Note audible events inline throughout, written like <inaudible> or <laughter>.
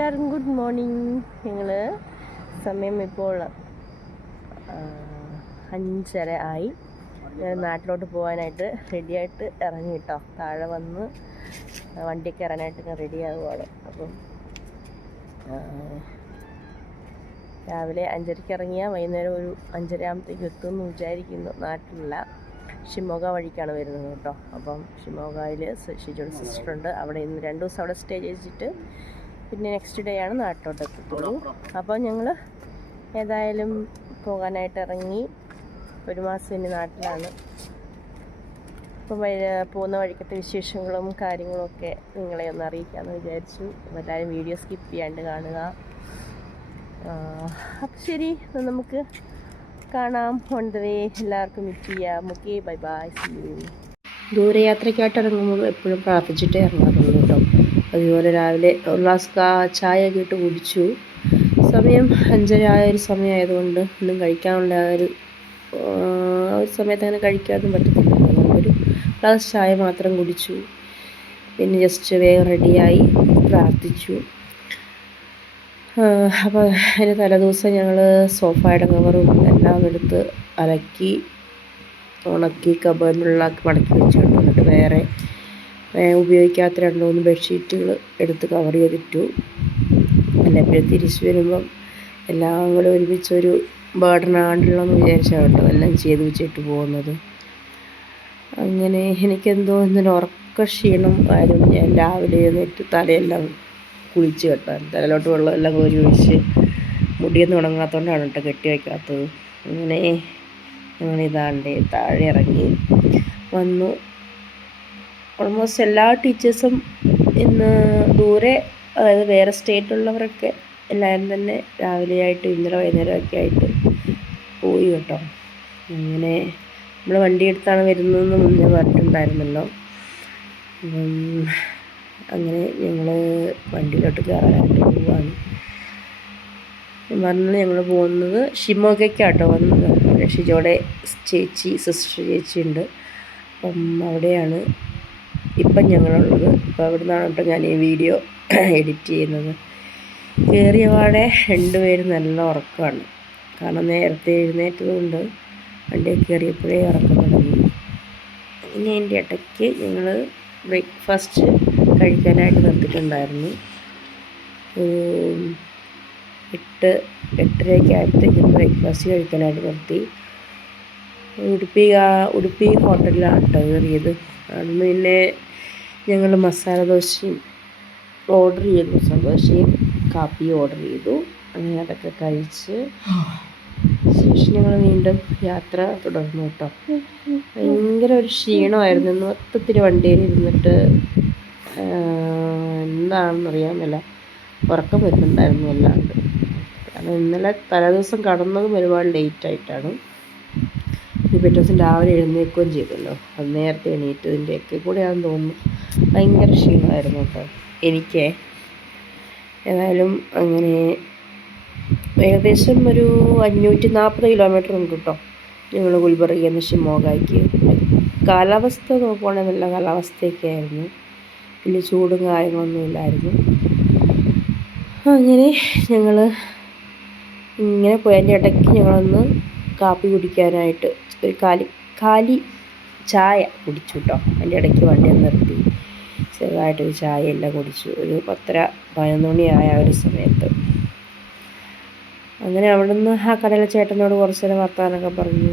എല്ലാവർക്കും good morning ഞങ്ങൾ സമയം ഇപ്പോൾ അഞ്ചര ആയി. ഞാൻ നാട്ടിലോട്ട് പോകാനായിട്ട് റെഡിയായിട്ട് ഇറങ്ങി കേട്ടോ താഴെ വന്ന് വണ്ടിയൊക്കെ ഇറങ്ങാനായിട്ട് ഞാൻ റെഡി ആകുവാണ് അപ്പം രാവിലെ അഞ്ചരയ്ക്ക് ഇറങ്ങിയാൽ വൈകുന്നേരം ഒരു അഞ്ചര ആകുമ്പോഴത്തേക്ക് എത്തുമെന്ന് വിചാരിക്കുന്നു. നാട്ടിലുള്ള ഷിമോഗ വഴിക്കാണ് വരുന്നത് കേട്ടോ. അപ്പം ഷിമോഗയിൽ ഷിജോയുടെ സിസ്റ്റർ ഉണ്ട്. അവിടെ ഇന്ന് രണ്ട് ദിവസം അവിടെ സ്റ്റേ ചെയ്തിട്ട് പിന്നെ നെക്സ്റ്റ് ഡേ ആണ് നാട്ടിലോട്ട് എത്തത്തുള്ളൂ അപ്പോൾ ഞങ്ങൾ ഏതായാലും പോകാനായിട്ട് ഇറങ്ങി. ഒരു മാസം ഇനി നാട്ടിലാണ്. അപ്പം പോകുന്ന വഴിക്കത്തെ വിശേഷങ്ങളും കാര്യങ്ങളൊക്കെ നിങ്ങളെ ഒന്ന് അറിയിക്കാമെന്ന് വിചാരിച്ചു. എല്ലാവരും വീഡിയോ സ്കിപ്പ് ചെയ്യാണ്ട് കാണുക. അപ്പം ശരി നമുക്ക് കാണാം. ഓൺ ദ വേ എല്ലാവർക്കും മീറ്റ് ചെയ്യാം. Okay bye bye see you ദൂരയാത്രയ്ക്കായിട്ട് ഇറങ്ങുമ്പോൾ എപ്പോഴും പ്രാർത്ഥിച്ചിട്ടേ ഇറങ്ങാറുള്ളൂ കേട്ടോ. അതുപോലെ രാവിലെ ഒരു ഗ്ലാസ് കാ ചായ ഒക്കെ ഇട്ട് കുടിച്ചു. സമയം അഞ്ചര ആയ ഒരു സമയമായതുകൊണ്ട് ഒന്നും കഴിക്കാനുള്ള ആ ഒരു ഒരു സമയത്ത് അങ്ങനെ കഴിക്കാനും പറ്റത്തില്ല. ഒരു ഗ്ലാസ് ചായ മാത്രം കുടിച്ചു. പിന്നെ ജസ്റ്റ് വേഗം റെഡിയായി പ്രാർത്ഥിച്ചു. അപ്പോൾ അതിന് തലേദിവസം ഞങ്ങൾ സോഫയുടെ കവറും എല്ലാം എടുത്ത് അലക്കി ഉണക്കി കബറിലുള്ള മടക്കി വെച്ചിട്ടുണ്ട് എന്നിട്ട് വേറെ ഉപയോഗിക്കാത്ത രണ്ട് മൂന്ന് ബെഡ്ഷീറ്റുകൾ എടുത്ത് കവർ ചെയ്തിട്ടു. അല്ല പിന്നെ തിരിച്ച് വരുമ്പം എല്ലാം കൂടെ ഒരുമിച്ചൊരു ബേർഡനാണല്ലോ എന്ന് വിചാരിച്ചാണ് കേട്ടോ എല്ലാം ചെയ്ത് വെച്ചിട്ട് പോകുന്നത്. അങ്ങനെ എനിക്കെന്തോ ഇന്നലെ ഉറക്ക ക്ഷീണം ആയിരുന്നു. ഞാൻ രാവിലെ എഴുന്നേറ്റ് തലയെല്ലാം കുളിച്ച് കേട്ടോ. തലയിലോട്ട് വെള്ളമെല്ലാം കോരി ഒഴിച്ച് മുടിയൊന്നും ഉണങ്ങാത്തതുകൊണ്ടാണ് കേട്ടോ കെട്ടി വയ്ക്കാത്തത് അങ്ങനെ ഞങ്ങളിതാണ്ട് താഴെ ഇറങ്ങി വന്നു. ഓൾമോസ്റ്റ് എല്ലാ ടീച്ചേഴ്സും ഇന്ന് ദൂരെ അതായത് വേറെ സ്റ്റേറ്റുള്ളവരൊക്കെ എല്ലാവരും തന്നെ രാവിലെ ആയിട്ട് ഇന്നലെ വൈകുന്നേരമൊക്കെ ആയിട്ട് പോയി കേട്ടോ. അങ്ങനെ നമ്മൾ വണ്ടി എടുത്താണ് വരുന്നതെന്ന് മുന്നേ പറഞ്ഞിട്ടുണ്ടായിരുന്നല്ലോ. അങ്ങനെ ഞങ്ങൾ വണ്ടിയിലോട്ട് കയറാനായിട്ട് പോവാണ്. പറഞ്ഞാൽ ഞങ്ങൾ പോകുന്നത് ഷിമോഗയ്ക്കാട്ടോ. വന്നത് ഷിജോടെ ചേച്ചി സിസ്റ്റർ ചേച്ചി ഉണ്ട് അപ്പം അവിടെയാണ് ഇപ്പം ഞങ്ങളുള്ളത്. ഇപ്പോൾ അവിടെ നിന്നാണ് കേട്ടോ ഞാൻ ഈ വീഡിയോ <clears throat> എഡിറ്റ് ചെയ്യുന്നത്. കയറിയ പാടെ രണ്ടുപേരും നല്ല ഉറക്കമാണ്. കാരണം നേരത്തെ എഴുന്നേറ്റത് കൊണ്ട് വണ്ടിയിൽ കയറിയപ്പോഴേ ഉറക്കം തുടങ്ങി. ഇനി എന്റെ ഇടയ്ക്ക് ഞങ്ങൾ ബ്രേക്ക്ഫാസ്റ്റ് കഴിക്കാനായിട്ട് നിർത്തിയിട്ടുണ്ടായിരുന്നു. എട്ട് എട്ടരയൊക്കെ ആയപ്പോഴത്തേക്കും ബ്രേക്ക്ഫാസ്റ്റ് കഴിക്കാനായിട്ട് നിർത്തി. ഉടുപ്പി ഉടുപ്പി ഹോട്ടലിലാണ് കേട്ടോ കയറിയത് അവിടുന്ന് പിന്നെ ഞങ്ങൾ മസാല ദോശയും ഓർഡർ ചെയ്തു. മസാല ദോശയും കാപ്പിയും ഓർഡർ ചെയ്തു. അങ്ങനെ അതൊക്കെ കഴിച്ച് ശേഷം ഞങ്ങൾ വീണ്ടും യാത്ര തുടർന്നു കേട്ടോ. ഭയങ്കര ഒരു ക്ഷീണമായിരുന്നു. മൊത്തത്തിൽ വണ്ടിയിൽ ഇരുന്നിട്ട് എന്താണെന്ന് അറിയാമല്ല. ഉറക്കം വരുന്നുണ്ടായിരുന്നു അല്ലാണ്ട്. കാരണം ഇന്നലെ തലേദിവസം കടന്നതും ഒരുപാട് ലേറ്റ് ആയിട്ടാണ്. ഈ പിറ്റേ ദിവസം രാവിലെ എഴുന്നേൽക്കുകയും ചെയ്തല്ലോ. അത് നേരത്തെ എണീറ്റതിന്റെയൊക്കെ കൂടെയാണെന്ന് തോന്നുന്നു. ഭയങ്കര ക്ഷീണമായിരുന്നു കേട്ടോ. എനിക്ക്. ഏതായാലും അങ്ങനെ ഏകദേശം ഒരു അഞ്ഞൂറ്റി നാൽപ്പത് കിലോമീറ്റർ ഉണ്ട് കേട്ടോ. ഞങ്ങൾ ഗുൽബർഗയിൽ നിന്ന് ഷിമോഗയ്ക്ക് കാലാവസ്ഥ നോക്കുവാണെങ്കിൽ നല്ല കാലാവസ്ഥയൊക്കെ ആയിരുന്നു. വലിയ ചൂടും കാര്യങ്ങളൊന്നും ഇല്ലായിരുന്നു. അങ്ങനെ ഞങ്ങൾ ഇങ്ങനെ പോയതിന്റെ ഇടയ്ക്ക് ഞങ്ങളൊന്ന് കാപ്പി കുടിക്കാനായിട്ട് ഒരു കാലി കാലി ചായ കുടിച്ചു കേട്ടോ അതിന്റെ ഇടയ്ക്ക് വണ്ടി നിർത്തി. ചെറുതായിട്ടൊരു ചായ എല്ലാം കുടിച്ചു. ഒരു പത്തര പതിനൊന്ന് മണിയായ ഒരു സമയത്ത്. അങ്ങനെ അവിടെ നിന്ന് ആ കടയിലെ ചേട്ടനോട് കുറച്ച് നേരം വർത്തമാനമൊക്കെ പറഞ്ഞു.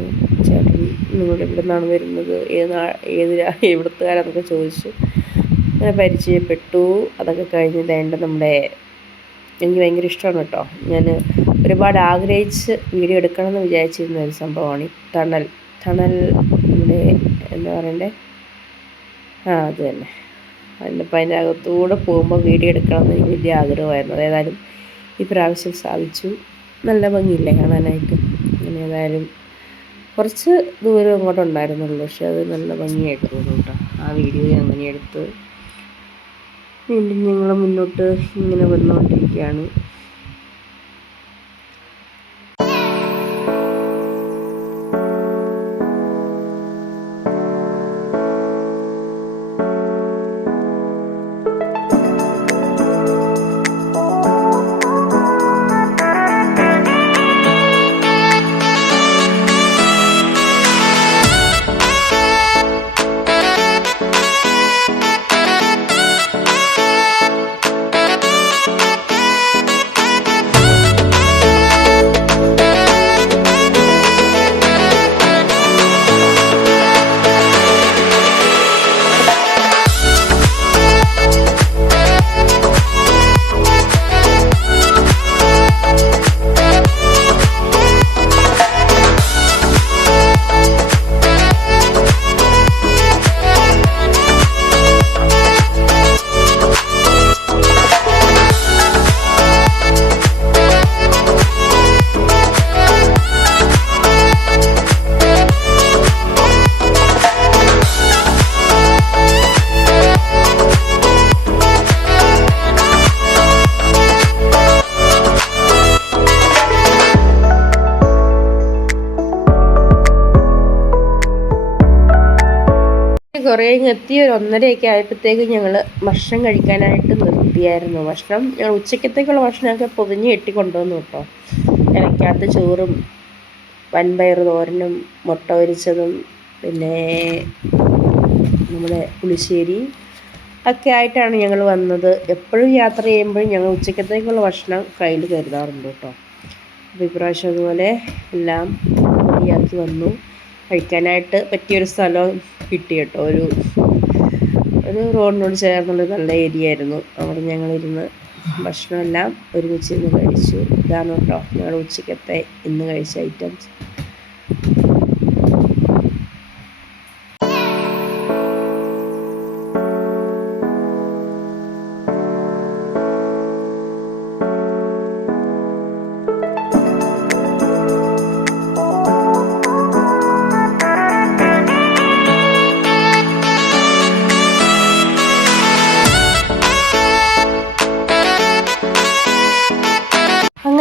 ചേട്ടൻ നിങ്ങൾ ഇവിടെ നിന്നാണ് വരുന്നത്? ഏത് നാ ഏത് എവിടുത്തുകാരാന്നൊക്കെ ചോദിച്ചു. അങ്ങനെ പരിചയപ്പെട്ടു. അതൊക്കെ കഴിഞ്ഞ് വേണ്ട നമ്മുടെ എനിക്ക് ഭയങ്കര ഇഷ്ടമാണ് കേട്ടോ. ഞാൻ ഒരുപാട് ആഗ്രഹിച്ച് വീഡിയോ എടുക്കണമെന്ന് വിചാരിച്ചിരുന്ന ഒരു സംഭവമാണ് ഈ ടണൽ. ടണൽ നമ്മുടെ എന്താ പറയണ്ടേ? ആ അത് തന്നെ. അതിനിപ്പോൾ അതിന്റെ അകത്തൂടെ പോകുമ്പോൾ വീഡിയോ എടുക്കണമെന്ന് എനിക്ക് വലിയ ആഗ്രഹമായിരുന്നു. അതേതായാലും ഈ പ്രാവശ്യം സാധിച്ചു. നല്ല ഭംഗിയില്ലേ കാണാനായിട്ട്? അങ്ങനെ ഏതായാലും കുറച്ച് ദൂരം അങ്ങോട്ട് ഉണ്ടായിരുന്നുള്ളൂ. പക്ഷെ അത് നല്ല ഭംഗിയായിട്ട് തോന്നും കേട്ടോ. ആ വീഡിയോ അങ്ങനെ എടുത്ത് വീണ്ടും ഞങ്ങൾ മുന്നോട്ട് ഇങ്ങനെ വന്നുകൊണ്ടിരിക്കുകയാണ്. കുറേ എത്തി ഒരു ഒന്നരയൊക്കെ ആയപ്പോഴത്തേക്ക് ഞങ്ങൾ ഭക്ഷണം കഴിക്കാനായിട്ട് നിർത്തിയായിരുന്നു. ഭക്ഷണം ഞങ്ങൾ ഉച്ചക്കത്തേക്കുള്ള ഭക്ഷണമൊക്കെ പൊതിഞ്ഞ് കെട്ടി കൊണ്ടുവന്നു കേട്ടോ. ഇലക്കകത്ത് ചോറും വൻപയർ തോരനും മുട്ട പൊരിച്ചതും പിന്നെ നമ്മുടെ പുളിശ്ശേരി ഒക്കെ ആയിട്ടാണ് ഞങ്ങൾ വന്നത്. എപ്പോഴും യാത്ര ചെയ്യുമ്പോഴും ഞങ്ങൾ ഉച്ചക്കത്തേക്കുള്ള ഭക്ഷണം കയ്യിൽ കരുതാറുണ്ട് കേട്ടോ. അപ്പോൾ ഇപ്രാവശ്യം അതുപോലെ എല്ലാം റെഡിയാക്കി വന്നു. കഴിക്കാനായിട്ട് പറ്റിയൊരു സ്ഥലം കിട്ടി കേട്ടോ. ഒരു ഒരു റോഡിനോട് ചേർന്നുള്ള നല്ല ഏരിയ ആയിരുന്നു. അവിടെ ഞങ്ങളിരുന്ന് ഭക്ഷണമെല്ലാം ഒരുമിച്ച് ഇരുന്ന് കഴിച്ചു. ഇതാണ് കേട്ടോ ഞങ്ങളുടെ ഉച്ചക്കത്തെ ഇന്ന് കഴിച്ച ഐറ്റംസ്.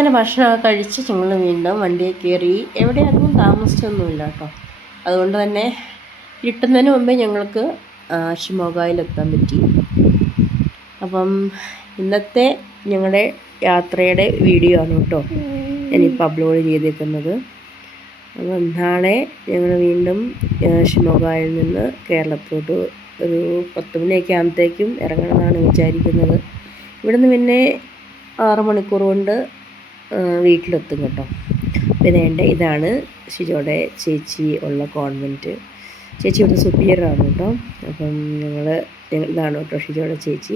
അങ്ങനെ ഭക്ഷണമൊക്കെ കഴിച്ച് ഞങ്ങൾ വീണ്ടും വണ്ടിയിൽ കയറി. എവിടെ അധികം താമസിച്ചൊന്നുമില്ല കേട്ടോ. അതുകൊണ്ട് തന്നെ കിട്ടുന്നതിന് മുമ്പേ ഞങ്ങൾക്ക് ഷിമോഗയിലെത്താൻ പറ്റി. അപ്പം ഇന്നത്തെ ഞങ്ങളുടെ യാത്രയുടെ വീഡിയോ ആണ് കേട്ടോ ഞാനിപ്പോൾ അപ്ലോഡ് ചെയ്തേക്കുന്നത്. അപ്പം നാളെ ഞങ്ങൾ വീണ്ടും ഷിമോഗയിൽ നിന്ന് കേരളത്തിലോട്ട് ഒരു പത്ത് മണിയൊക്കെ ആകുമ്പോഴത്തേക്കും ഇറങ്ങണമെന്നാണ് വിചാരിക്കുന്നത്. ഇവിടുന്ന് പിന്നെ ആറ് മണിക്കൂർ കൊണ്ട് വീട്ടിലെത്തും കേട്ടോ. പിന്നെ എന്റെ ഇതാണ് ഷിജോയുടെ ചേച്ചി ഉള്ള കോൺവെന്റ് ചേച്ചി ഇവിടെ സുപ്പീരിയറാണ് കേട്ടോ. അപ്പം ഞങ്ങൾ ഇതാണ് കേട്ടോ ഷിജോയുടെ ചേച്ചി.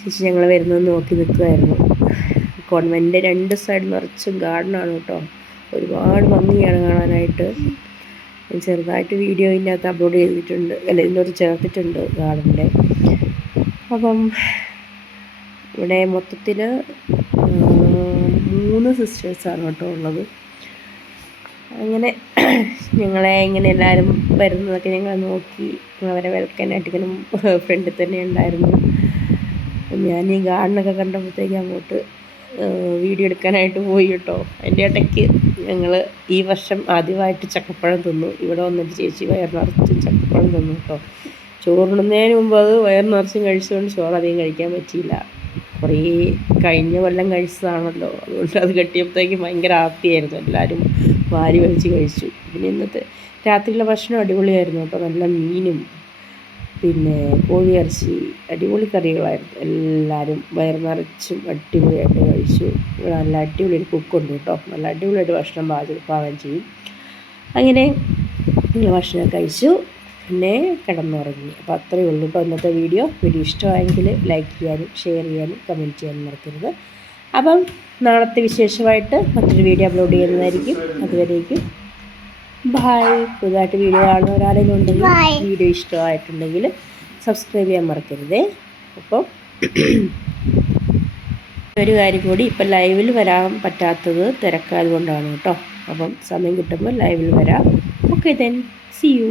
ചേച്ചി ഞങ്ങൾ വരുന്നത് നോക്കി നിൽക്കുമായിരുന്നു കോൺവെന്റിന്റെ രണ്ട് സൈഡ് നിറച്ചും ഗാർഡനാണ് കേട്ടോ. ഒരുപാട് ഭംഗിയാണ് കാണാനായിട്ട്. ചെറുതായിട്ട് വീഡിയോ ഇതിനകത്ത് അപ്ലോഡ് ചെയ്തിട്ടുണ്ട്. അല്ല ഇതിനോട് ചേർത്തിട്ടുണ്ട് ഗാർഡന്റെ അപ്പം ഇവിടെ മൊത്തത്തിൽ മൂന്ന് സിസ്റ്റേഴ്സാണ് കേട്ടോ ഉള്ളത്. അങ്ങനെ <clears throat> ഞങ്ങളെ ഇങ്ങനെ എല്ലാവരും വരുന്നതൊക്കെ ഞങ്ങൾ നോക്കി അവരെ വെൽക്കാനായിട്ട് ഇങ്ങനെ ഫ്രണ്ടിൽ തന്നെ ഉണ്ടായിരുന്നു. ഞാൻ ഈ ഗാർഡനൊക്കെ കണ്ടപ്പോഴത്തേക്ക് അങ്ങോട്ട് വീഡിയോ എടുക്കാനായിട്ട് പോയി കേട്ടോ. അതിന്റെ ഇടയ്ക്ക് ഞങ്ങൾ ഈ വർഷം ആദ്യമായിട്ട് ചക്കപ്പഴം തിന്നു. ഇവിടെ വന്നിട്ട് ചേച്ചി വയർ നിറച്ചും ചക്കപ്പഴം തിന്നു കേട്ടോ. ചോറിടുന്നതിന് മുമ്പ് അത് വയർ നിറച്ചും കഴിച്ചുകൊണ്ട് ചോറ് അധികം കഴിക്കാൻ പറ്റിയില്ല. കുറേ കഴിഞ്ഞ കൊല്ലം കഴിച്ചതാണല്ലോ. അതുകൊണ്ട് അത് കെട്ടിയപ്പോഴത്തേക്കും ഭയങ്കര ആർത്തിയായിരുന്നു എല്ലാവരും വാരി വലിച്ച് കഴിച്ചു. പിന്നെ ഇന്നത്തെ രാത്രിയിലെ ഭക്ഷണം അടിപൊളിയായിരുന്നു അപ്പോൾ നല്ല മീനും പിന്നെ കോഴിയിറച്ചി അടിപൊളി കറികളായിരുന്നു. എല്ലാവരും വയർ നിറച്ചും അടിപൊളിയായിട്ട് കഴിച്ചു. നല്ല അടിപൊളി ഒരു കുക്കുണ്ട് കേട്ടോ. നല്ല അടിപൊളിയായിട്ട് ഭക്ഷണം പാചകം പാകം ചെയ്യും. അങ്ങനെ ഭക്ഷണം കഴിച്ചു. പിന്നെ കിടന്നുറങ്ങി. അപ്പോൾ അത്രയേ ഉള്ളൂ. ഇപ്പോൾ ഇന്നത്തെ വീഡിയോ വീഡിയോ ഇഷ്ടമായെങ്കിൽ ലൈക്ക് ചെയ്യാനും ഷെയർ ചെയ്യാനും കമന്റ് ചെയ്യാനും മറക്കരുത്. അപ്പം നാളത്തെ വിശേഷമായിട്ട് മറ്റൊരു വീഡിയോ അപ്ലോഡ് ചെയ്യുന്നതായിരിക്കും. അതുവരേക്കും ബായ് പുതുതായിട്ട് വീഡിയോ കാണുന്ന ഒരാളെങ്കിലും ഉണ്ടെങ്കിൽ വീഡിയോ ഇഷ്ടമായിട്ടുണ്ടെങ്കിൽ സബ്സ്ക്രൈബ് ചെയ്യാൻ മറക്കരുതേ. അപ്പോൾ ഒരു കാര്യം കൂടി ഇപ്പം ലൈവിൽ വരാൻ പറ്റാത്തത് തിരക്കായത് കൊണ്ടാണ് കേട്ടോ. അപ്പം സമയം കിട്ടുമ്പോൾ ലൈവിൽ വരാം. Okay then C U